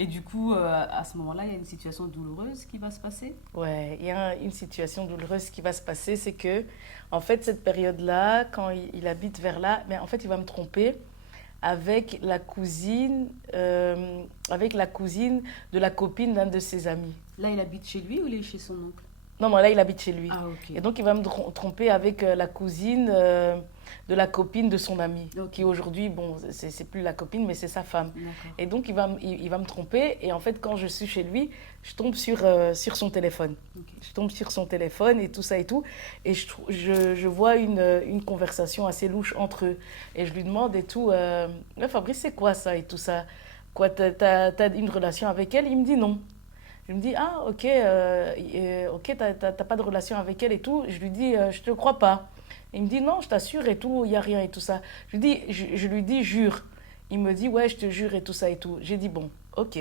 Et du coup, à ce moment-là, il y a une situation douloureuse qui va se passer? Ouais, il y a une situation douloureuse qui va se passer, c'est que, en fait, cette période-là, quand il habite vers là, mais en fait, il va me tromper avec la cousine de la copine d'un de ses amis. Là, il habite chez lui ou il est chez son oncle? Non, non, là, il habite chez lui. Ah, ok. Et donc, il va me tromper avec la cousine de la copine de son ami, Ok. qui aujourd'hui, bon, c'est plus la copine, mais c'est sa femme. D'accord. Et donc, il va me tromper. Et en fait, quand je suis chez lui, je tombe sur son téléphone. Ok. Je tombe sur son téléphone et tout ça et tout. Et je vois une conversation assez louche entre eux. Et je lui demande et tout, Ouais, Fabrice, c'est quoi ça et tout ça? Quoi, t'as une relation avec elle? Il me dit non. Je me dis, ah, ok, ok, t'as pas de relation avec elle et tout. Je lui dis, je te crois pas. Il me dit, non, je t'assure et tout, il n'y a rien et tout ça. Je lui dis, jure. Il me dit, ouais, je te jure et tout ça et tout. J'ai dit, bon, ok.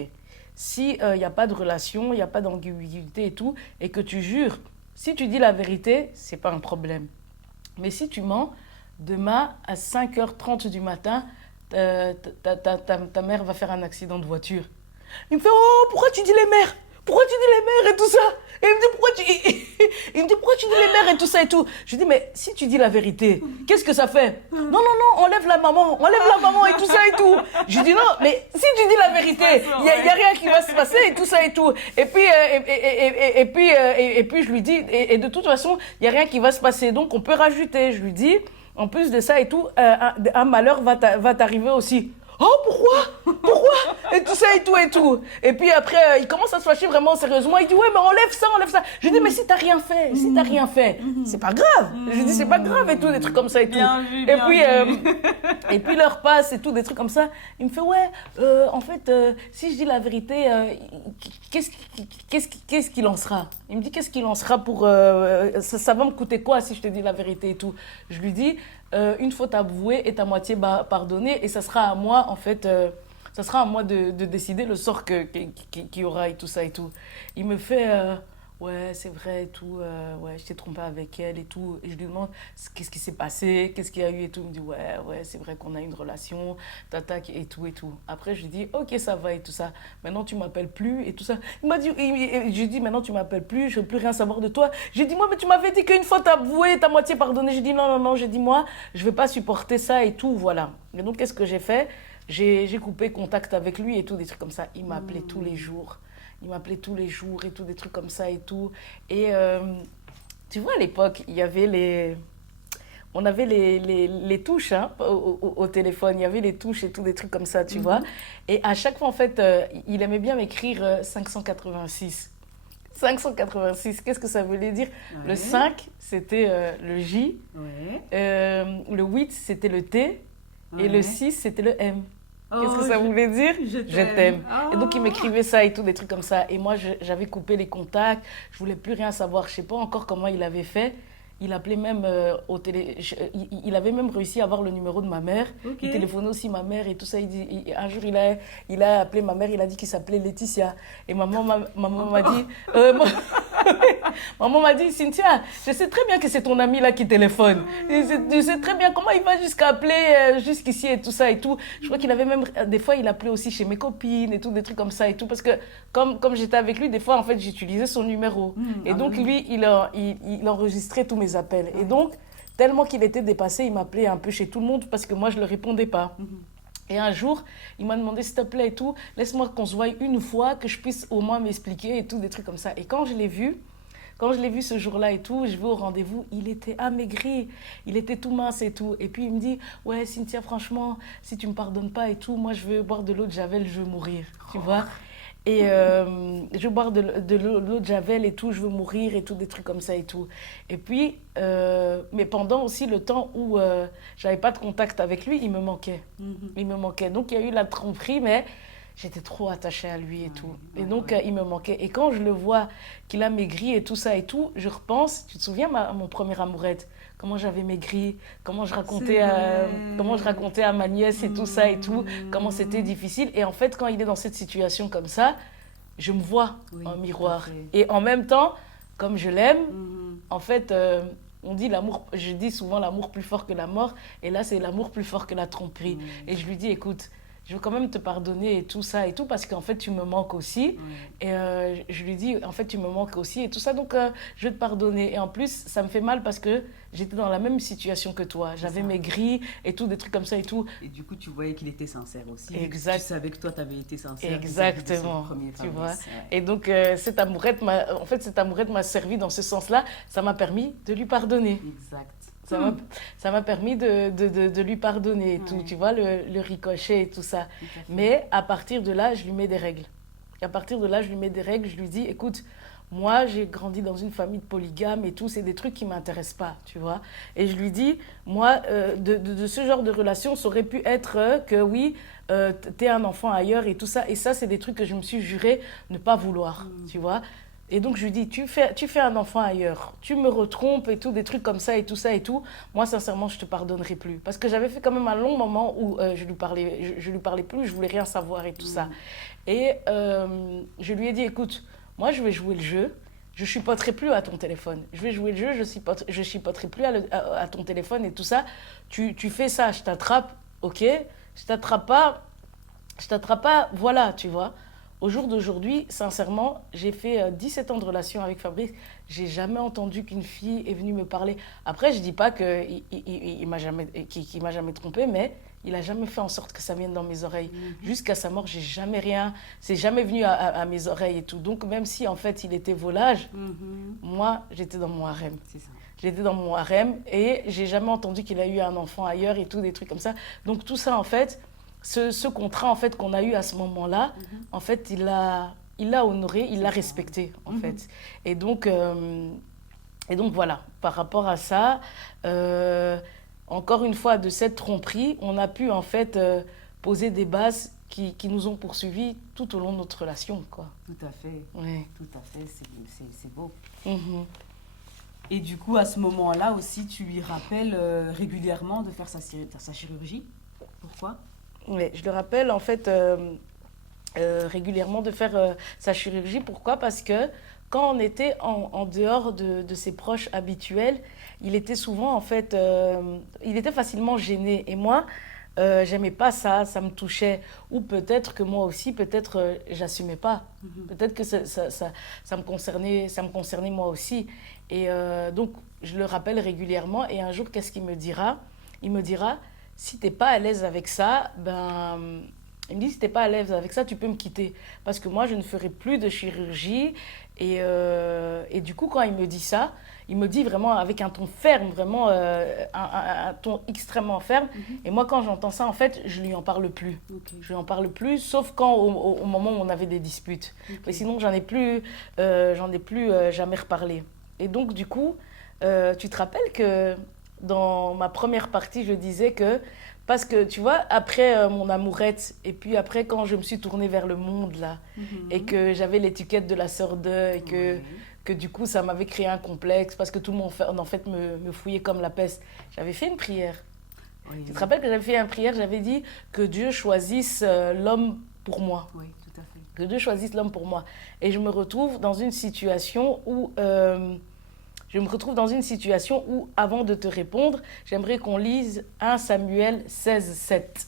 Si il n'y a pas de relation, il n'y a pas d'ambiguïté et tout, et que tu jures, si tu dis la vérité, c'est pas un problème. Mais si tu mens, demain à 5h30 du matin, ta mère va faire un accident de voiture. Il me fait, oh, pourquoi tu dis les mères? Pourquoi tu dis les mères et tout ça? Et il me dit, il me dit, pourquoi tu dis les mères et tout ça et tout? Je lui dis, mais si tu dis la vérité, qu'est-ce que ça fait? Non, non, non, enlève la maman et tout ça et tout. Je lui dis, non, mais si tu dis la vérité, il n'y a rien qui va se passer et tout ça et tout. Et puis, et puis je lui dis, et de toute façon, il n'y a rien qui va se passer. Donc, on peut rajouter. Je lui dis, en plus de ça et tout, un malheur va t'arriver aussi. Oh, pourquoi et tout ça et tout et tout. Et puis après, il commence à se fâcher vraiment sérieusement. Il dit, ouais, mais enlève ça, enlève ça. Je dis, mais si t'as rien fait, c'est pas grave. Je dis, c'est pas grave et tout, des trucs comme ça et tout. Bien vu, Et bien puis, vu. et puis l'heure passe et tout, des trucs comme ça. Il me fait, ouais, en fait, si je dis la vérité, qu'est-ce qu'il en sera? Il me dit, qu'est-ce qu'il en sera pour... ça va me coûter quoi si je te dis la vérité et tout? Je lui dis, une faute avouée est à moitié pardonnée et ça sera à moi, en fait... ça sera à moi de décider le sort qu'il y aura et tout ça et tout. Il me fait, ouais, c'est vrai et tout, ouais, je t'ai trompé avec elle et tout. Et je lui demande, qu'est-ce qui s'est passé, qu'est-ce qu'il y a eu et tout. Il me dit, ouais, c'est vrai qu'on a une relation, t'attaques et tout et tout. Après, je lui dis, ok, ça va et tout ça. Maintenant, tu m'appelles plus et tout ça. Il m'a dit, je lui dis, maintenant, tu m'appelles plus, je veux plus rien savoir de toi. J'ai dit, moi, mais tu m'avais dit qu'une fois avouée, t'as moitié pardonné. J'ai dit, non, non, non, j'ai dit, moi, je vais pas supporter ça et tout, voilà. Et donc, qu'est-ce que j'ai fait? J'ai coupé contact avec lui et tout, des trucs comme ça. Il m'appelait tous les jours. Il m'appelait tous les jours et tout, des trucs comme ça et tout. Et tu vois, à l'époque, il y avait on avait les touches hein, au téléphone. Il y avait les touches et tout, des trucs comme ça, tu vois. Et à chaque fois, en fait, il aimait bien m'écrire 586. 586, qu'est-ce que ça voulait dire? Ouais. Le 5, c'était le J. Ouais. Le 8, c'était le T. Ouais. Et le 6, c'était le M. Oh, Qu'est-ce que ça voulait dire? Je Je t'aime. Oh. Et donc, il m'écrivait ça et tout, des trucs comme ça. Et moi, j'avais coupé les contacts. Je voulais plus rien savoir. Je sais pas encore comment il avait fait. Il appelait même au télé. Il avait même réussi à avoir le numéro de ma mère. Ok. Il téléphonait aussi ma mère et tout ça. Un jour, il a appelé ma mère. Il a dit qu'il s'appelait Laetitia. Et maman m'a dit. Maman m'a dit, Cynthia, je sais très bien que c'est ton ami là qui téléphone. Je sais très bien comment il va jusqu'à appeler jusqu'ici et tout ça et tout. Je crois qu'il avait même, des fois, il appelait aussi chez mes copines et tout, des trucs comme ça et tout. Parce que comme j'étais avec lui, des fois, en fait, j'utilisais son numéro. Et donc, lui, il enregistrait tous mes appels. Et donc, tellement qu'il était dépassé, il m'appelait un peu chez tout le monde parce que moi, je ne le répondais pas. Et un jour, il m'a demandé, s'il te plaît et tout, laisse-moi qu'on se voie une fois, que je puisse au moins m'expliquer et tout, des trucs comme ça. Et quand je l'ai vu ce jour-là et tout, je vais au rendez-vous, il était amaigri, il était tout mince et tout. Et puis il me dit, ouais Cynthia, franchement, si tu me pardonnes pas et tout, moi je veux boire de l'eau de Javel, je veux mourir, tu vois. Et je veux boire de l'eau de Javel et tout, je veux mourir et tout, des trucs comme ça et tout. Et puis, mais pendant aussi le temps où j'avais pas de contact avec lui, il me manquait. Il me manquait. Donc il y a eu la tromperie, mais j'étais trop attachée à lui et tout. Et donc il me manquait. Et quand je le vois qu'il a maigri et tout ça et tout, je repense, tu te souviens à mon premier amourette, comment j'avais maigri, comment je racontais à ma nièce et tout ça et tout, comment c'était difficile. Et en fait, quand il est dans cette situation comme ça, je me vois en miroir. Et en même temps, comme je l'aime, en fait, on dit l'amour, je dis souvent l'amour plus fort que la mort. Et là, c'est l'amour plus fort que la tromperie. Et je lui dis, écoute, je veux quand même te pardonner et tout ça et tout, parce qu'en fait, tu me manques aussi. Et je lui dis, en fait, tu me manques aussi et tout ça, donc je vais te pardonner. Et en plus, ça me fait mal parce que j'étais dans la même situation que toi. J'avais maigri et tout, des trucs comme ça et tout. Et du coup, tu voyais qu'il était sincère aussi. Exact. Tu savais que toi, tu avais été sincère. Exactement. Tu vois. Et donc, cette amourette m'a servi dans ce sens-là. Ça m'a permis de lui pardonner. Exact. Ça m'a permis de lui pardonner et tout, tu vois, le ricochet et tout ça. Mais à partir de là, je lui mets des règles. Et à partir de là, je lui mets des règles, je lui dis, écoute, moi, j'ai grandi dans une famille de polygames et tout, c'est des trucs qui ne m'intéressent pas, tu vois. Et je lui dis, moi, de ce genre de relation, ça aurait pu être que oui, t'es un enfant ailleurs et tout ça. Et ça, c'est des trucs que je me suis juré ne pas vouloir, tu vois. Et donc, je lui dis, tu fais un enfant ailleurs, tu me retrompes et tout, des trucs comme ça et tout ça et tout. Moi, sincèrement, je te pardonnerai plus. Parce que j'avais fait quand même un long moment où je lui parlais plus, je voulais rien savoir et tout ça. Et je lui ai dit, écoute, moi, je vais jouer le jeu. Je chipoterai plus à ton téléphone. Je vais jouer le jeu, je chipoterai plus à ton téléphone et tout ça. Tu fais ça, je t'attrape, ok. Je t'attrape pas, voilà, tu vois. Au jour d'aujourd'hui, sincèrement, j'ai fait 17 ans de relation avec Fabrice. J'ai jamais entendu qu'une fille est venue me parler. Après, je dis pas qu'il m'a jamais trompé, mais il a jamais fait en sorte que ça vienne dans mes oreilles. Jusqu'à sa mort, j'ai jamais rien. C'est jamais venu à mes oreilles et tout. Donc, même si en fait il était volage, moi, j'étais dans mon harem. C'est ça. J'étais dans mon harem et j'ai jamais entendu qu'il a eu un enfant ailleurs et tout, des trucs comme ça. Donc, tout ça, en fait. Ce contrat en fait qu'on a eu à ce moment-là, en fait, il l'a honoré, il l'a respecté en fait. Et donc voilà, par rapport à ça, encore une fois, de cette tromperie, on a pu en fait poser des bases qui nous ont poursuivis tout au long de notre relation, quoi. Tout à fait. Ouais. Tout à fait, c'est beau. Et du coup, à ce moment-là aussi, tu lui rappelles régulièrement de faire sa chirurgie. Pourquoi ? Oui, je le rappelle en fait régulièrement de faire sa chirurgie. Pourquoi ? Parce que quand on était en dehors de ses proches habituels, il était souvent en fait, il était facilement gêné. Et moi, j'aimais pas ça, ça me touchait. Ou peut-être que moi aussi, peut-être j'assumais pas. Peut-être que ça me concernait moi aussi. Et donc, je le rappelle régulièrement. Et un jour, qu'est-ce qu'il me dira ? Il me dira, si t'es pas à l'aise avec ça, ben, il me dit, si t'es pas à l'aise avec ça, tu peux me quitter. Parce que moi, je ne ferai plus de chirurgie. Et du coup, quand il me dit ça, il me dit vraiment avec un ton ferme, vraiment un ton extrêmement ferme. Et moi, quand j'entends ça, en fait, je lui en parle plus. Je lui en parle plus, sauf quand au moment où on avait des disputes. Mais sinon, j'en ai plus jamais reparlé. Et donc, du coup, tu te rappelles que dans ma première partie, je disais que, parce que tu vois, après mon amourette, et puis après quand je me suis tournée vers le monde, là, et que j'avais l'étiquette de la sœur d'eux, et que du coup, ça m'avait créé un complexe, parce que tout le monde, en fait, me fouillait comme la peste. J'avais fait une prière. Tu te rappelles que j'avais fait une prière, j'avais dit que Dieu choisisse l'homme pour moi. Oui, tout à fait. Que Dieu choisisse l'homme pour moi. Et je me retrouve dans une situation où... avant de te répondre, j'aimerais qu'on lise 1 Samuel 16, 7.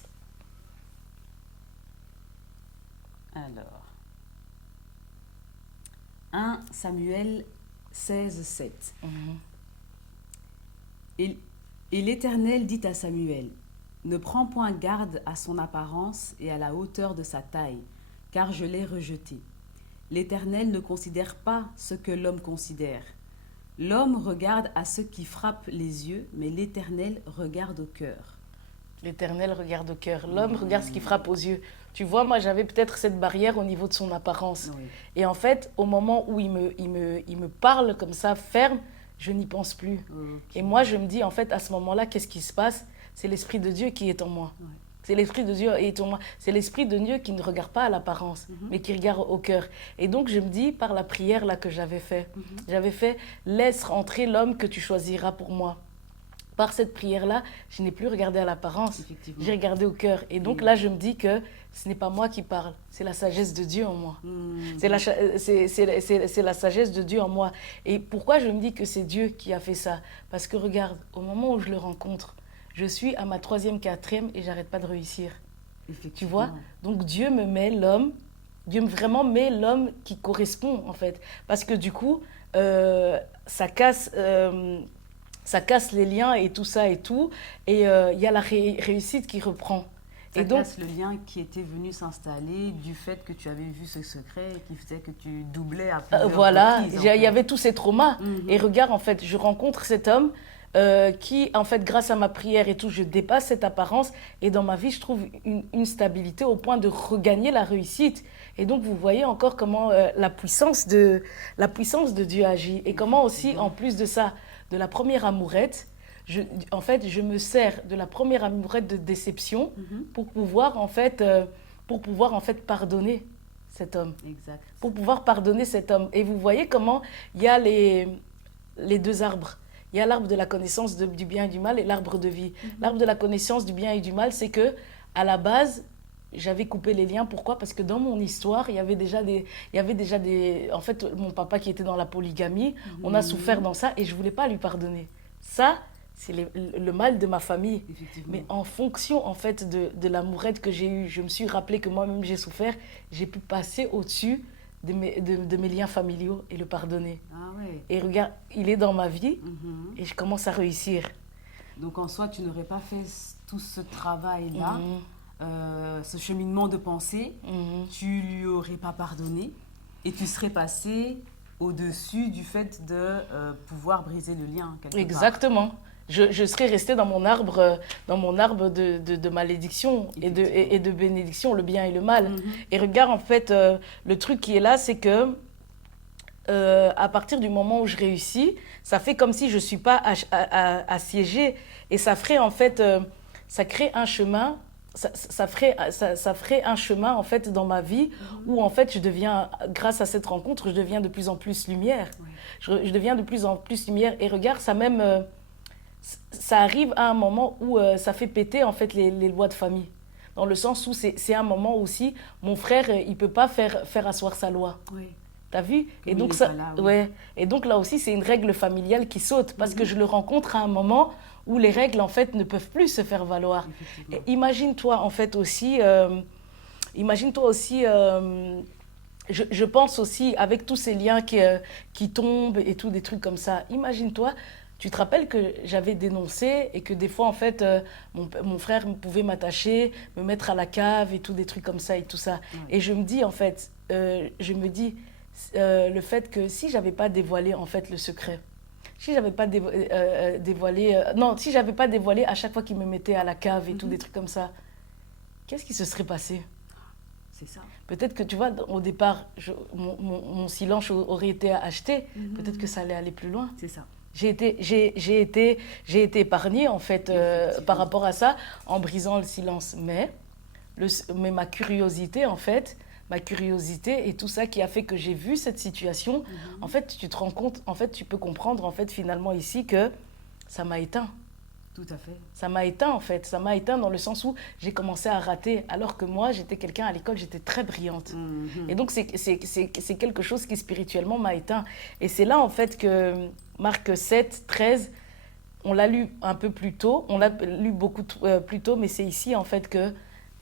Alors, 1 Samuel 16, 7. Et l'Éternel dit à Samuel, ne prends point garde à son apparence et à la hauteur de sa taille, car je l'ai rejeté. L'Éternel ne considère pas ce que l'homme considère. L'homme regarde à ce qui frappe les yeux, mais l'Éternel regarde au cœur. L'Éternel regarde au cœur. L'homme regarde ce qui frappe aux yeux. Tu vois, moi, j'avais peut-être cette barrière au niveau de son apparence. Oui. Et en fait, au moment où il me parle comme ça, ferme, je n'y pense plus. Et moi, je me dis, en fait, à ce moment-là, qu'est-ce qui se passe ? C'est l'Esprit de Dieu qui est en moi. Oui. C'est l'Esprit de Dieu qui est en moi. C'est l'Esprit de Dieu qui ne regarde pas à l'apparence, mais qui regarde au cœur. Et donc, je me dis, par la prière là que j'avais fait, laisse rentrer l'homme que tu choisiras pour moi. Par cette prière-là, je n'ai plus regardé à l'apparence, j'ai regardé au cœur. Et donc là, je me dis que ce n'est pas moi qui parle, c'est la sagesse de Dieu en moi. C'est la sagesse de Dieu en moi. Et pourquoi je me dis que c'est Dieu qui a fait ça ? Parce que regarde, au moment où je le rencontre, je suis à ma 3e, 4e et j'arrête pas de réussir. Tu vois? Effectivement. Donc Dieu me met l'homme, Dieu vraiment met l'homme qui correspond en fait. Parce que du coup, euh, ça casse, euh, ça casse les liens et tout ça et tout. Et il y a la réussite qui reprend. Et Ça donc, casse le lien qui était venu s'installer du fait que tu avais vu ce secret et qui faisait que tu doublais à plusieurs voilà, reprises, il en y fait. avait tous ces traumas. Et Mhm. regarde, en fait, je rencontre cet homme qui, en fait, grâce à ma prière et tout, je dépasse cette apparence. Et dans ma vie, je trouve une stabilité au point de regagner la réussite. Et donc, vous voyez encore comment la puissance de Dieu agit. Et comment aussi, en Effectivement. plus de ça, de la première amourette, je, en fait, je me sers de la première amourette de déception Mhm. pour pouvoir, en fait, pardonner cet homme Exact. pour pouvoir pardonner cet homme. Et vous voyez comment il y a les deux arbres. Il y a l'arbre de la connaissance du bien et du mal et l'arbre de vie. Mhm. L'arbre de la connaissance du bien et du mal, c'est que à la base, j'avais coupé les liens. Pourquoi? Parce que dans mon histoire, il y avait déjà des, en fait, mon papa qui était dans la polygamie, on a souffert Mhm. dans ça et je voulais pas lui pardonner. Ça, c'est le mal de ma famille. Mais Effectivement. en fonction, en fait, de l'amourette que j'ai eue, je me suis rappelé que moi-même j'ai souffert, j'ai pu passer au-dessus de mes liens familiaux et le pardonner. Ah ouais. Et regarde, il est dans ma vie Mhm. et je commence à réussir. Donc en soi, tu n'aurais pas fait tout ce travail-là, Mhm, ce cheminement de pensée, mhm. tu lui aurais pas pardonné et tu serais passé au-dessus du fait de pouvoir briser le lien quelque part. Exactement. Je serais restée dans mon arbre de malédiction Effectivement. et de bénédiction, le bien et le mal. Mhm. Et regarde, en fait, le truc qui est là, c'est que à partir du moment où je réussis, ça fait comme si je ne suis pas assiégée. Et ça ferait en fait, ça crée un chemin, ça ferait un chemin en fait dans ma vie Mhm. où en fait je deviens, grâce à cette rencontre, je deviens de plus en plus lumière. Ouais. Je deviens de plus en plus lumière. Et regarde, ça même, ça arrive à un moment où ça fait péter en fait les lois de famille. Dans le sens où c'est un moment aussi, mon frère, il peut pas faire asseoir sa loi. Ouais. T'as vu? Et Comme il donc n'est ça, pas là, oui. ouais. Et donc là aussi, c'est une règle familiale qui saute parce que Mhm. je le rencontre à un moment où les règles en fait ne peuvent plus se faire valoir. Et Effectivement. imagine-toi en fait aussi, imagine-toi aussi, je pense aussi avec tous ces liens qui tombent et tout des trucs comme ça. Imagine-toi. Tu te rappelles que j'avais dénoncé et que des fois, en fait, mon frère pouvait m'attacher, me mettre à la cave et tout, des trucs comme ça et tout ça. Ouais. Et je me dis, en fait, je me dis, le fait que si j'avais pas dévoilé en fait le secret, si j'avais pas dévoilé, non, si j'avais pas dévoilé à chaque fois qu'il me mettait à la cave et tout Mhm. des trucs comme ça, qu'est-ce qui se serait passé? C'est ça. Peut-être que tu vois, au départ, mon silence aurait été acheté. Peut-être que Mhm. ça allait aller plus loin. C'est ça. J'ai été épargnée en fait par Effectivement. rapport à ça en brisant le silence. Mais ma curiosité en fait, ma curiosité et tout ça qui a fait que j'ai vu cette situation, en Mhm. fait tu te rends compte, en fait tu peux comprendre en fait finalement ici que ça m'a éteint. Tout à fait. Ça m'a éteint en fait, ça m'a éteint dans le sens où j'ai commencé à rater alors que moi j'étais quelqu'un à l'école, j'étais très brillante. Et Mhm. donc c'est quelque chose qui spirituellement m'a éteint. Et c'est là en fait que Marc 7, 13, on l'a lu un peu plus tôt, on l'a lu beaucoup plus tôt, mais c'est ici en fait que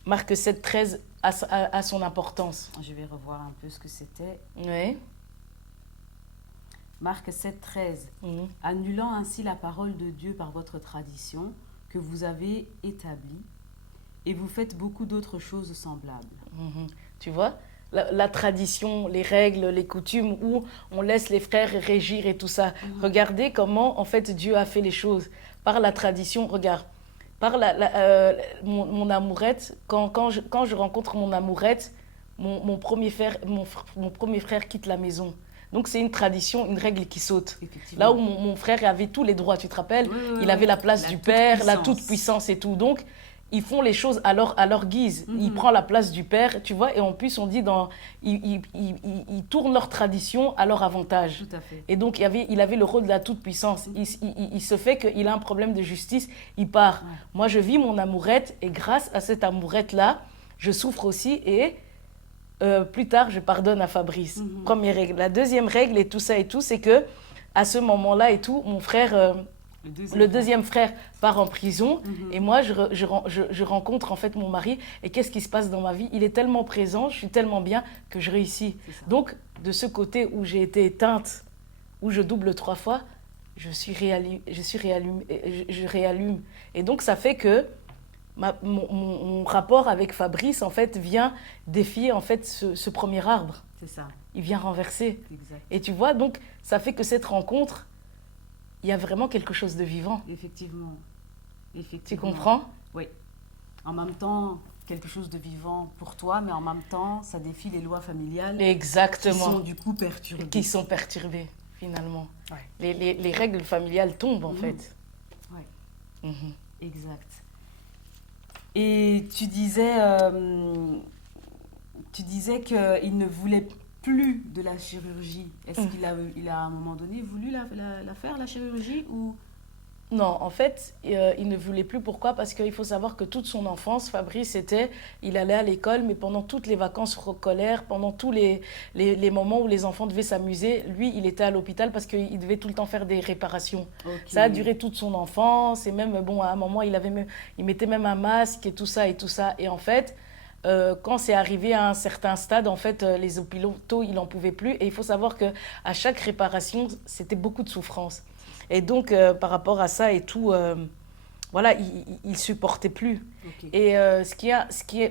Marc 7, 13 a son importance. Je vais revoir un peu ce que c'était. Oui. Marc 7, 13. Mhm. Annulant ainsi la parole de Dieu par votre tradition que vous avez établie, et vous faites beaucoup d'autres choses semblables. Mhm. Tu vois, la tradition, les règles, les coutumes où on laisse les frères régir et tout ça. Regardez comment en fait Dieu a fait les choses. Par la tradition, regarde. Par mon amourette, quand je rencontre mon amourette, mon premier frère quitte la maison. Donc c'est une tradition, une règle qui saute. Là où Effectivement. mon frère avait tous les droits, tu te rappelles, Oui, oui, il avait oui. la place La du père, la toute-puissance. toute-puissance et tout. Donc ils font les choses à leur guise. Il Mhm. prend la place du père, tu vois, et en plus on dit ils tournent leur tradition à leur avantage. Tout à fait. Et donc il avait le rôle de la toute-puissance. Il se fait qu'il a un problème de justice, il part. Ouais. Moi je vis mon amourette et grâce à cette amourette-là, je souffre aussi et plus tard je pardonne à Fabrice. Première règle. La deuxième règle et tout ça et tout, c'est que à ce moment-là et tout, mon frère Le deuxième frère part en prison Mhm. et moi, je rencontre en fait mon mari. Et qu'est-ce qui se passe dans ma vie? Il est tellement présent, je suis tellement bien que je réussis. C'est ça. Donc, de ce côté où j'ai été éteinte, où je double 3 fois, je réallume. Et donc, ça fait que mon rapport avec Fabrice, en fait, vient défier en fait ce premier arbre. C'est ça, Il vient renverser. exact. Et tu vois, donc, ça fait que cette rencontre, il y a vraiment quelque chose de vivant. Effectivement. Tu Effectivement. comprends? Oui. En même temps, quelque chose de vivant pour toi, mais en même temps, ça défie les lois familiales qui Exactement. sont du coup perturbées. Qui sont perturbés, finalement. Ouais. Les règles familiales tombent, en Mhm. fait. Ouais, Mhm. exact. Et tu disais qu'il ne voulait plus de la chirurgie. Est-ce Mhm. qu'il a à un moment donné voulu la faire, la chirurgie, ou... Non, en fait, il ne voulait plus. Pourquoi? Parce qu'il faut savoir que toute son enfance, Fabrice il allait à l'école, mais pendant toutes les vacances scolaires, pendant tous les moments où les enfants devaient s'amuser, lui, il était à l'hôpital parce qu'il devait tout le temps faire des réparations. Ok. Ça a duré toute son enfance, et même, bon, à un moment, il mettait même un masque et tout ça et tout ça. Et en fait, quand c'est arrivé à un certain stade, en fait, les hôpitaux, il n'en pouvait plus. Et il faut savoir que à chaque réparation, c'était beaucoup de souffrance. Et donc, par rapport à ça et tout, voilà, il supportait plus. Ok. Et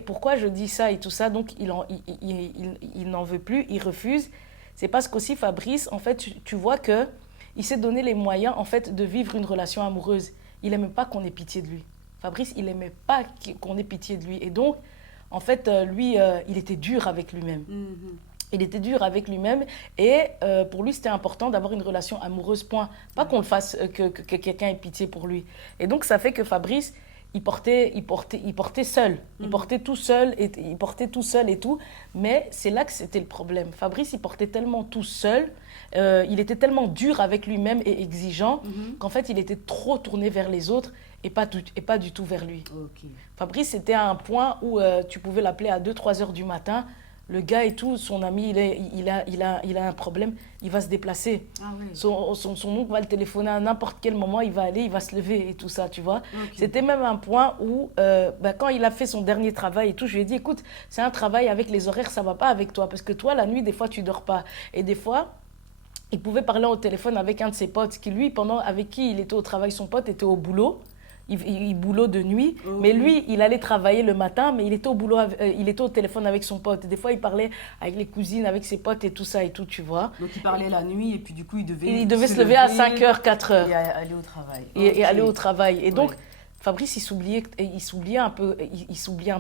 pourquoi je dis ça et tout ça, donc il n'en veut plus, il refuse. C'est parce qu'aussi Fabrice, en fait, tu vois que il s'est donné les moyens, en fait, de vivre une relation amoureuse. Il n'aimait pas qu'on ait pitié de lui. Fabrice, il n'aimait pas qu'on ait pitié de lui. Et donc, en fait, lui, il était dur avec lui-même. Mhm. Il était dur avec lui-même et pour lui, c'était important d'avoir une relation amoureuse, point. Pas qu'on le fasse, que quelqu'un ait pitié pour lui. Et donc, ça fait que Fabrice, il portait seul. Il portait tout seul, il portait tout seul et tout. Mais c'est là que c'était le problème. Fabrice, il portait tellement tout seul, il était tellement dur avec lui-même et exigeant Mhm. qu'en fait, il était trop tourné vers les autres et pas du tout vers lui. Ok. Fabrice, c'était à un point où tu pouvais l'appeler à 2-3 heures du matin. Le gars et tout, son ami, il a un problème, il va se déplacer. Ah oui. Son oncle va le téléphoner à n'importe quel moment, il va aller, il va se lever et tout ça, tu vois. Ok. C'était même un point où, quand il a fait son dernier travail et tout, je lui ai dit, écoute, c'est un travail avec les horaires, ça va pas avec toi. Parce que toi, la nuit, des fois, tu dors pas. Et des fois, il pouvait parler au téléphone avec un de ses potes, qui lui, avec qui il était au travail, son pote était au boulot. Il boulot de nuit, Oh mais oui. lui, il allait travailler le matin, mais il était au boulot, il était au téléphone avec son pote. Des fois, il parlait avec les cousines, avec ses potes et tout, tu vois. Donc il parlait la nuit et puis du coup il Il devait se lever à 5h, 4h et aller au travail. et Ok. aller au travail. Et donc, Ouais. Fabrice, il s'oubliait un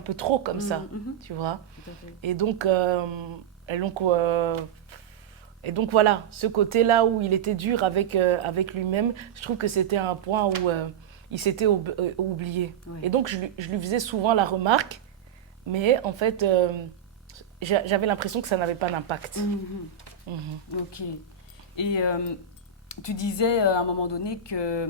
peu trop comme ça, Mhm. tu vois. Tout à fait. Et donc, et donc, euh, et donc voilà, ce côté-là où il était dur avec lui-même, je trouve que c'était un point où il s'était oublié. Oui. Et donc je lui faisais souvent la remarque, mais en fait, j'avais l'impression que ça n'avait pas d'impact. Mhm. Mhm. Ok. Et tu disais à un moment donné que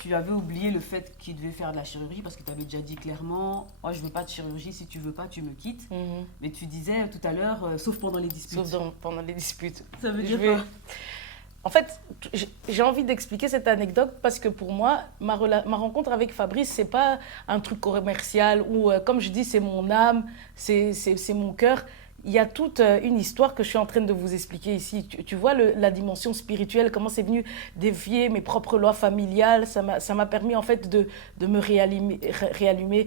tu avais oublié le fait qu'il devait faire de la chirurgie parce que tu avais déjà dit clairement, moi je veux pas de chirurgie, si tu veux pas, tu me quittes. Mhm. Mais tu disais tout à l'heure, sauf pendant les disputes. Sauf pendant les disputes. Ça veut Je dire vais- quoi? En fait, j'ai envie d'expliquer cette anecdote parce que pour moi, ma rencontre avec Fabrice, c'est pas un truc commercial où, comme je dis, c'est mon âme, c'est mon cœur. Il y a toute une histoire que je suis en train de vous expliquer ici. Tu vois la dimension spirituelle, comment c'est venu dévier mes propres lois familiales. Ça m'a permis en fait de me réallumer.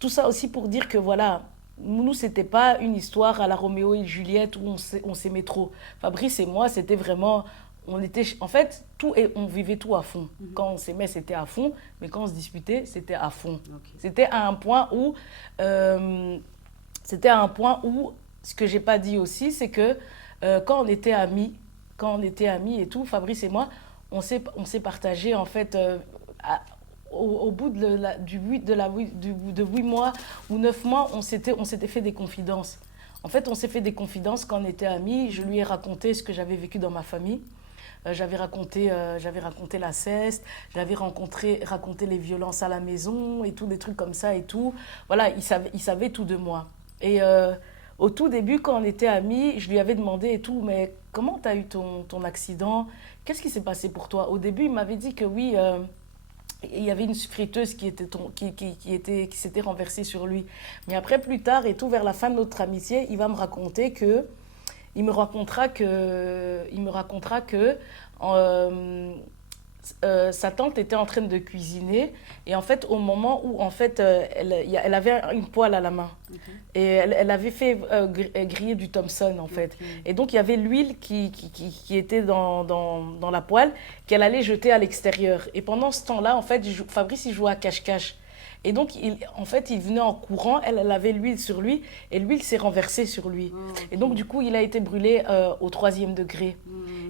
Tout ça aussi pour dire que voilà, nous, c'était pas une histoire à la Roméo et Juliette où on s'aimait trop. Fabrice et moi, c'était vraiment... En fait, on vivait tout à fond. Quand on s'aimait, c'était à fond, mais quand on se disputait, c'était à fond. Ok. C'était à un point où, ce que j'ai pas dit aussi, c'est que quand on était amis et tout, Fabrice et moi, on s'est partagé en fait au bout de 8 mois ou 9 mois, on s'était fait des confidences. En fait, on s'est fait des confidences quand on était amis. Je lui ai raconté ce que j'avais vécu dans ma famille. J'avais raconté l'inceste, j'avais raconté les violences à la maison et tout, des trucs comme ça et tout. Voilà, il savait tout de moi. Et au tout début, quand on était amis, je lui avais demandé et tout, mais comment tu as eu ton accident? Qu'est-ce qui s'est passé pour toi? Au début, il m'avait dit que oui, il y avait une friteuse qui s'était renversée sur lui. Mais après, plus tard et tout, vers la fin de notre amitié, il va me raconter que, il me racontera que euh, sa tante était en train de cuisiner et en fait au moment où en fait elle avait une poêle à la main et elle avait fait griller du Thompson en fait et donc il y avait l'huile qui était dans la poêle qu'elle allait jeter à l'extérieur et pendant ce temps-là en fait Fabrice il jouait à cache-cache et donc en fait il venait en courant, elle avait l'huile sur lui et l'huile s'est renversée sur lui et donc du coup il a été brûlé au 3e degré.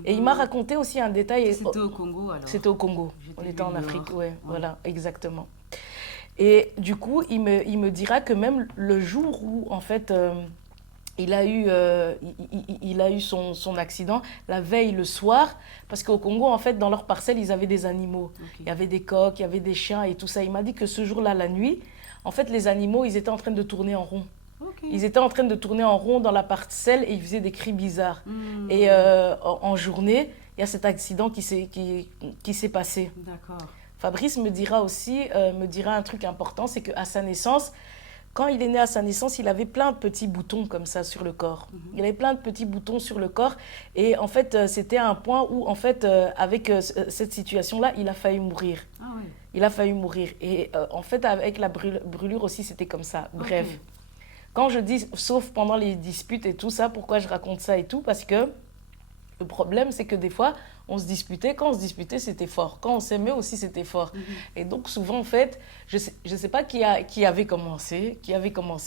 Et il m'a raconté aussi un détail. C'était au Congo alors? C'était au Congo. J'étais On était en Afrique, dehors. ouais, voilà, exactement. Et du coup, il me dira que même le jour où, en fait, il a eu son accident, la veille, le soir, parce qu'au Congo, en fait, dans leur parcelle, ils avaient des animaux. Il y avait des coqs, il y avait des chiens et tout ça. Il m'a dit que ce jour-là, la nuit, en fait, les animaux, ils étaient en train de tourner en rond. Ils étaient en train de tourner en rond dans la parcelle et ils faisaient des cris bizarres. Et en journée, il y a cet accident qui s'est passé. D'accord. Fabrice me dira aussi, me dira un truc important, c'est qu'à sa naissance, quand il est né à sa naissance, il avait plein de petits boutons comme ça sur le corps. Il avait plein de petits boutons sur le corps. Et en fait, c'était à un point où, en fait, avec cette situation-là, il a failli mourir. Ah ouais. Il a failli mourir. Et en fait, avec la brûlure aussi, c'était comme ça. Bref. Ok. Quand je dis, sauf pendant les disputes et tout ça, pourquoi je raconte ça et tout? Parce que le problème, c'est que des fois, on se disputait. Quand on se disputait, c'était fort. Quand on s'aimait aussi, c'était fort. Et donc, souvent, en fait, je sais pas qui avait commencé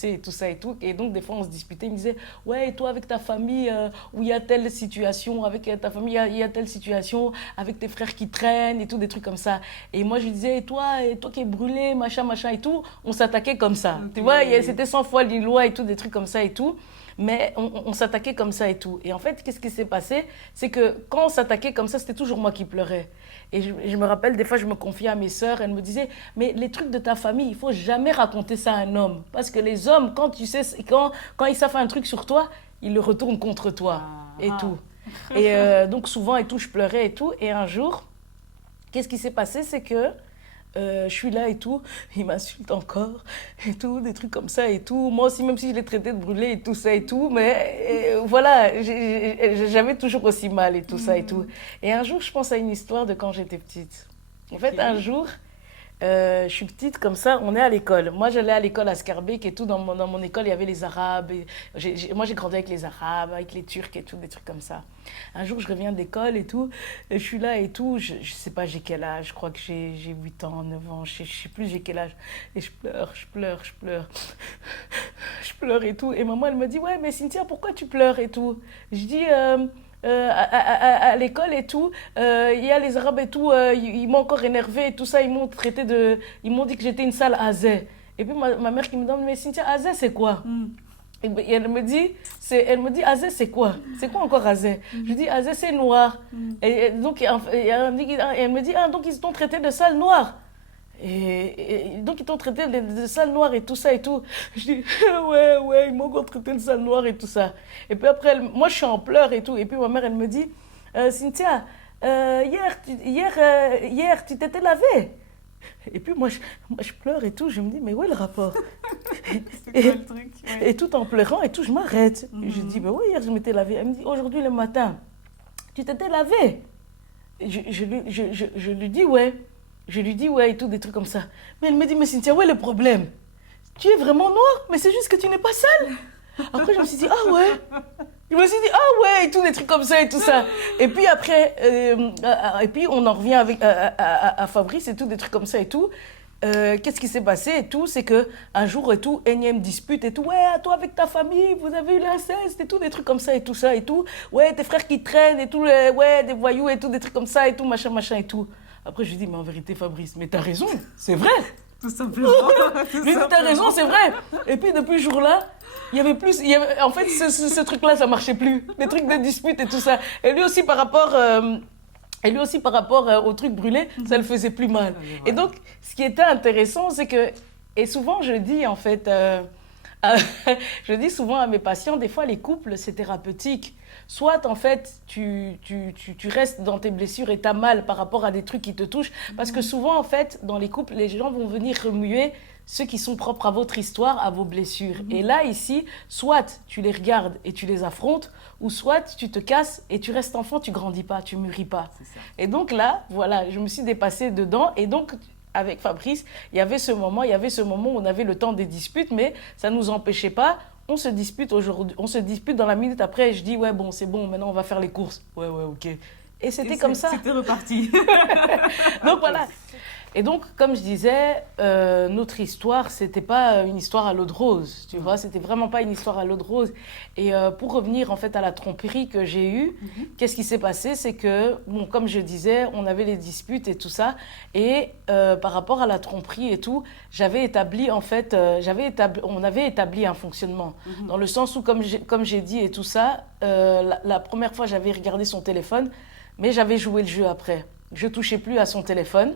et tout ça et tout. Et donc, des fois, on se disputait. Il me disait, ouais, et toi, avec ta famille, où il y a telle situation, avec ta famille, il y a telle situation, avec tes frères qui traînent et tout, des trucs comme ça. Et moi, je lui disais, et toi qui es brûlé, machin et tout, on s'attaquait comme ça. Ok. Tu vois, c'était 100 fois l'îlois et tout, des trucs comme ça et tout. Mais on s'attaquait comme ça et tout. Et en fait, qu'est-ce qui s'est passé? C'est que quand on s'attaquait comme ça, c'était toujours moi qui pleurais. Et je me rappelle, des fois, je me confiais à mes sœurs. Elles me disaient, mais les trucs de ta famille, il faut jamais raconter ça à un homme. Parce que les hommes, quand ils savent un truc sur toi, ils le retournent contre toi et tout. Et donc, souvent, et tout, je pleurais et tout. Et un jour, qu'est-ce qui s'est passé? C'est que je suis là et tout, il m'insulte encore et tout, des trucs comme ça et tout. Moi aussi, même si je l'ai traité de brûlé et tout ça et tout, mais voilà, j'avais toujours aussi mal et tout ça et tout. Et un jour, je pense à une histoire de quand j'étais petite. En fait, un jour, je suis petite comme ça, on est à l'école. Moi, j'allais à l'école à Scarbeck et tout. Dans mon école, il y avait les Arabes. Et moi, j'ai grandi avec les Arabes, avec les Turcs et tout, des trucs comme ça. Un jour, je reviens d'école et tout. Et je suis là et tout. Je sais pas, j'ai quel âge. Je crois que j'ai 8 ans, 9 ans. Je sais plus j'ai quel âge. Et je pleure. Je pleure et tout. Et maman, elle me dit, ouais, mais Cynthia, pourquoi tu pleures et tout? Je dis, à l'école et tout, il y a les Arabes et tout, ils m'ont encore énervé et tout ça, ils m'ont dit que j'étais une sale azé. Et puis ma mère qui me demande, mais Cynthia, azé c'est quoi? Et elle me dit, azé c'est quoi? C'est quoi encore azé? Je dis, azé c'est noir. Et donc elle me dit, ah, donc ils t'ont traité de sale noir. Et donc ils t'ont traité de sale noire et tout ça et tout. Je dis, ouais, ils m'ont encore traité de sale noire et tout ça. Et puis après, moi je suis en pleurs et tout. Et puis ma mère, elle me dit, Cynthia, hier, tu t'étais lavé. Et puis moi je pleure et tout. Je me dis, mais où est le rapport? C'est quoi le truc? Ouais. Et tout en pleurant et tout, je m'arrête. Je dis, mais oui, hier je m'étais lavé. Elle me dit, aujourd'hui le matin, tu t'étais lavé? Je lui dis, ouais. Je lui dis, ouais, et tout, des trucs comme ça. Mais elle me dit, mais Cynthia, ouais, le problème? Tu es vraiment noire, mais c'est juste que tu n'es pas sale. Après, je me suis dit, ah ouais. Je me suis dit, ah ouais, et tout, des trucs comme ça et tout ça. Et puis après, et puis on en revient à Fabrice et tout, des trucs comme ça et tout. Qu'est-ce qui s'est passé et tout? C'est qu'un jour et tout, énième dispute et tout. Ouais, toi avec ta famille, vous avez eu l'inceste et tout, des trucs comme ça et tout ça et tout. Ouais, tes frères qui traînent et tout, ouais, des voyous et tout, des trucs comme ça et tout, machin et tout. Après, je lui dis, mais en vérité, Fabrice, mais t'as raison, c'est vrai. Tout simplement. Je lui dis, t'as raison, c'est vrai. Et puis, depuis ce jour-là, en fait, ce truc-là, ça marchait plus. Les trucs de dispute et tout ça. Et lui aussi, par rapport au truc brûlé, ça le faisait plus mal. Et donc, ce qui était intéressant, c'est que, et souvent, je dis, en fait, Ah, je dis souvent à mes patients, des fois les couples, c'est thérapeutique. Soit en fait, tu restes dans tes blessures et t'as mal par rapport à des trucs qui te touchent. Parce que souvent, en fait, dans les couples, les gens vont venir remuer ceux qui sont propres à votre histoire, à vos blessures. Et là, ici, soit tu les regardes et tu les affrontes, ou soit tu te casses et tu restes enfant, tu grandis pas, tu mûris pas. C'est ça. Et donc là, voilà, je me suis dépassée dedans. Et donc, avec Fabrice, il y avait ce moment où on avait le temps des disputes, mais ça ne nous empêchait pas. On se dispute aujourd'hui, on se dispute dans la minute après. Je dis, ouais, bon, c'est bon, maintenant on va faire les courses. Ouais, ouais, ok. Et c'était comme ça. C'était reparti. Donc Ok. voilà. Et donc, comme je disais, notre histoire, c'était pas une histoire à l'eau de rose, tu vois, c'était vraiment pas une histoire à l'eau de rose. Et pour revenir en fait à la tromperie que j'ai eue, qu'est-ce qui s'est passé? C'est que, bon, comme je disais, on avait les disputes et tout ça, et par rapport à la tromperie et tout, j'avais établi en fait, on avait établi un fonctionnement, dans le sens où, comme j'ai dit et tout ça, la première fois, j'avais regardé son téléphone, mais j'avais joué le jeu après. Je touchais plus à son téléphone.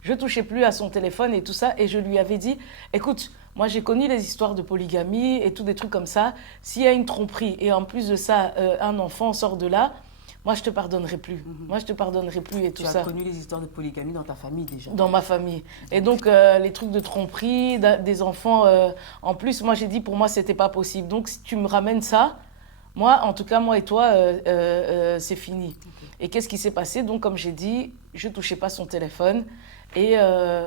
Je touchais plus à son téléphone et tout ça. Et je lui avais dit, écoute, moi j'ai connu les histoires de polygamie et tout des trucs comme ça. S'il y a une tromperie et en plus de ça, un enfant sort de là, moi je te pardonnerai plus. Moi je te pardonnerai plus et tout Tu ça. as connu les histoires de polygamie dans ta famille déjà. Dans ma famille. Et donc, les trucs de tromperie, des enfants, en plus, moi j'ai dit pour moi c'était pas possible. Donc, si tu me ramènes ça, moi, en tout cas, moi et toi, c'est fini. Et qu'est-ce qui s'est passé? Donc, comme j'ai dit, je touchais pas son téléphone. Et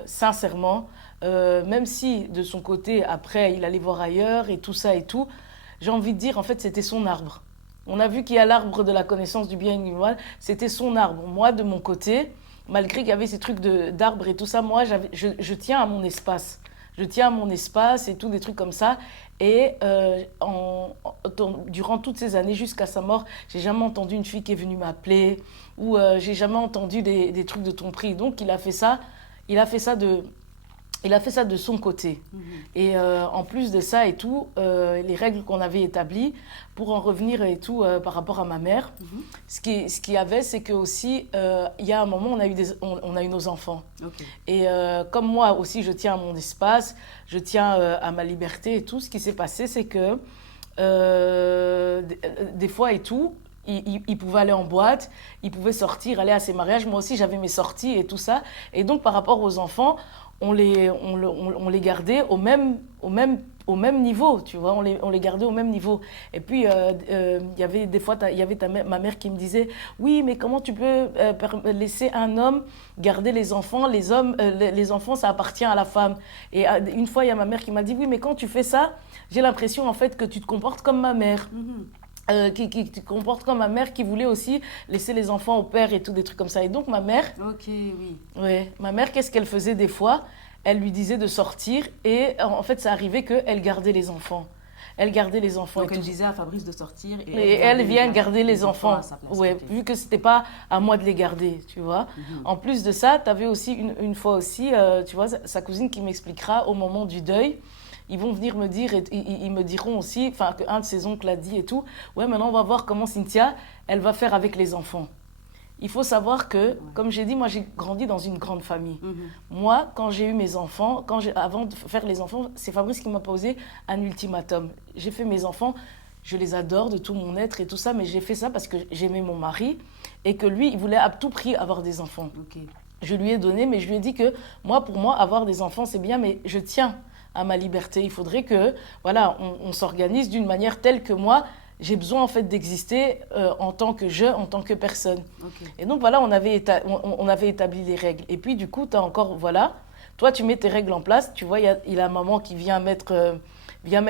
sincèrement, même si de son côté, après, il allait voir ailleurs et tout ça et tout, j'ai envie de dire, en fait, c'était son arbre. On a vu qu'il y a l'arbre de la connaissance du bien et du mal, c'était son arbre. Moi, de mon côté, malgré qu'il y avait ces trucs d'arbres et tout ça, moi, je tiens à mon espace. Je tiens à mon espace et tout, des trucs comme ça. Et durant toutes ces années, jusqu'à sa mort, j'ai jamais entendu une fille qui est venue m'appeler ou j'ai jamais entendu des trucs de ton prix. Donc, il a fait ça de son côté. Et en plus de ça et tout, les règles qu'on avait établies, pour en revenir et tout par rapport à ma mère, ce qu'il y avait, c'est que aussi, il y a un moment, on a eu nos enfants. Ok. Et comme moi aussi, je tiens à mon espace, je tiens à ma liberté et tout, ce qui s'est passé, c'est que des fois et tout, il pouvait aller en boîte, il pouvait sortir, aller à ses mariages. Moi aussi, j'avais mes sorties et tout ça. Et donc, par rapport aux enfants, on les gardait au même niveau, tu vois, on les gardait au même niveau. Et puis, il y avait des fois, il y avait ma mère qui me disait, oui, mais comment tu peux laisser un homme garder les enfants? Les enfants, ça appartient à la femme. Et une fois, il y a ma mère qui m'a dit, oui, mais quand tu fais ça, j'ai l'impression en fait que tu te comportes comme ma mère. Qui te comporte comme ma mère qui voulait aussi laisser les enfants au père et tout, des trucs comme ça. Et donc ma mère, Ok, oui. ouais, ma mère, qu'est-ce qu'elle faisait des fois? Elle lui disait de sortir et en fait, ça arrivait qu'elle gardait les enfants. Elle gardait les enfants Donc et elle tout. disait à Fabrice de sortir Et elle vient garder les enfants, à sa place. ouais, Ok. vu que c'était pas à moi de les garder, tu vois. En plus de ça, tu avais aussi une fois aussi, tu vois, sa cousine qui m'expliquera au moment du deuil. Ils vont venir me dire, et ils me diront aussi, enfin, qu'un de ses oncles a dit et tout, ouais, maintenant on va voir comment Cynthia, elle va faire avec les enfants. Il faut savoir que, comme j'ai dit, moi j'ai grandi dans une grande famille. Moi, quand j'ai eu mes enfants, avant de faire les enfants, c'est Fabrice qui m'a posé un ultimatum. J'ai fait mes enfants, je les adore de tout mon être et tout ça, mais j'ai fait ça parce que j'aimais mon mari et que lui, il voulait à tout prix avoir des enfants. Ok. Je lui ai donné, mais je lui ai dit que moi, pour moi, avoir des enfants, c'est bien, mais je tiens à ma liberté. Il faudrait que, voilà, on s'organise d'une manière telle que moi, j'ai besoin en fait d'exister en tant que en tant que personne. Ok. Et donc voilà, on avait établi les règles. Et puis du coup, tu as encore, voilà, toi tu mets tes règles en place. Tu vois, il a maman qui vient mettre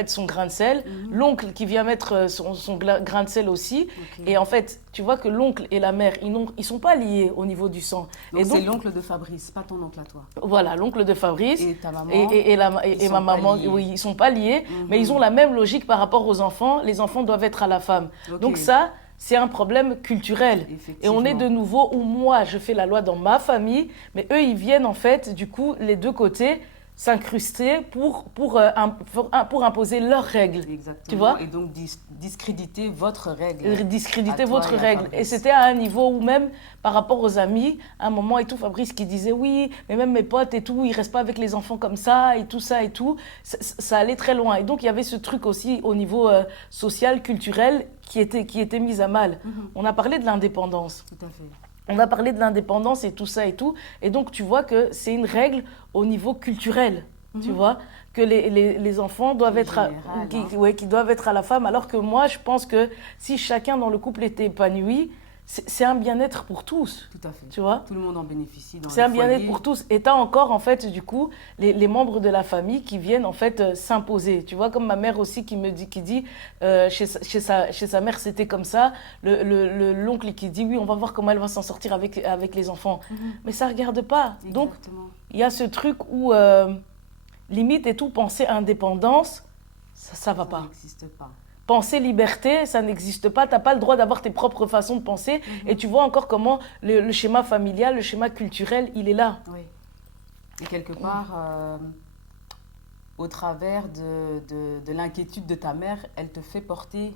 son grain de sel, l'oncle qui vient mettre son grain de sel aussi. Ok. Et en fait, tu vois que l'oncle et la mère, ils sont pas liés au niveau du sang. Donc Et c'est l'oncle de Fabrice, pas ton oncle à toi. voilà, l'oncle de Fabrice Et ta maman. et sont ma pas maman, liés. oui, ils sont pas liés, mais ils ont la même logique par rapport aux enfants. Les enfants doivent être à la femme. Ok. Donc ça, c'est un problème culturel. Et on est de nouveau où moi, je fais la loi dans ma famille, mais eux, ils viennent en fait, du coup, les deux côtés, s'incruster pour imposer leurs règles. Exactement. Tu vois? Et donc discréditer votre règle. Discréditer À toi votre et à règle. Et Fabrice. c'était à un niveau où même par rapport aux amis, à un moment et tout, Fabrice qui disait oui, mais même mes potes et tout, ils restent pas avec les enfants comme ça et tout ça et tout. Ça allait très loin. Et donc il y avait ce truc aussi au niveau social, culturel qui était mis à mal. On a parlé de l'indépendance. Tout à fait. On a parlé de l'indépendance et tout ça et tout. Et donc, tu vois que c'est une règle au niveau culturel. Tu vois que les enfants doivent être Général, hein. ouais, qui doivent être à la femme. Alors que moi, je pense que si chacun dans le couple était épanoui, c'est un bien-être pour tous. Tout à fait. Tu vois? Tout le monde en bénéficie dans C'est le un bien-être foyer. pour tous. Et tu as encore, en fait, du coup, les membres de la famille qui viennent, en fait, s'imposer. Tu vois, comme ma mère aussi qui dit chez sa mère, c'était comme ça. L'oncle qui dit, oui, on va voir comment elle va s'en sortir avec les enfants. Mais ça ne regarde pas. Donc, Exactement. il y a ce truc où, limite et tout, penser indépendance, ça ne va Ça pas. n'existe pas. Penser liberté, ça n'existe pas. Tu n'as pas le droit d'avoir tes propres façons de penser. Et tu vois encore comment le schéma familial, le schéma culturel, il est là. Oui. Et quelque part, au travers de l'inquiétude de ta mère, elle te fait porter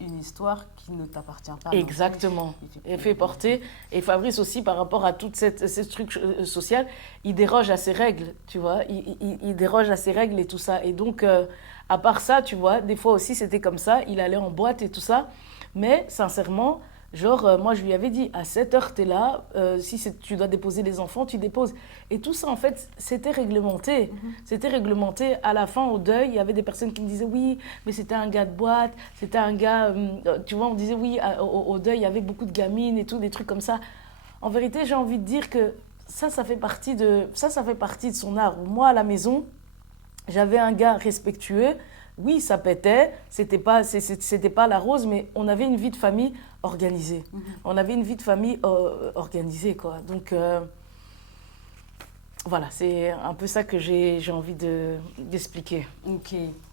une histoire qui ne t'appartient pas. Exactement. Non plus. Et fait porter. Et Fabrice aussi, par rapport à toute ce truc social, il déroge à ses règles, tu vois. Il déroge à ses règles et tout ça. Et donc, à part ça, tu vois, des fois aussi, c'était comme ça. Il allait en boîte et tout ça. Mais sincèrement, genre, moi, je lui avais dit, à 7 heures, tu es là. Si tu dois déposer les enfants, tu déposes. Et tout ça, en fait, c'était réglementé. C'était réglementé. À la fin, au deuil, il y avait des personnes qui me disaient, oui, mais c'était un gars de boîte. C'était un gars, tu vois, on disait, oui, au deuil, il y avait beaucoup de gamines et tout, des trucs comme ça. En vérité, j'ai envie de dire que ça fait partie de son art. Moi, à la maison, j'avais un gars respectueux. Oui, ça pétait, c'était pas la rose, mais on avait une vie de famille organisée. On avait une vie de famille organisée, quoi. Donc, voilà, c'est un peu ça que j'ai envie d'expliquer. Ok.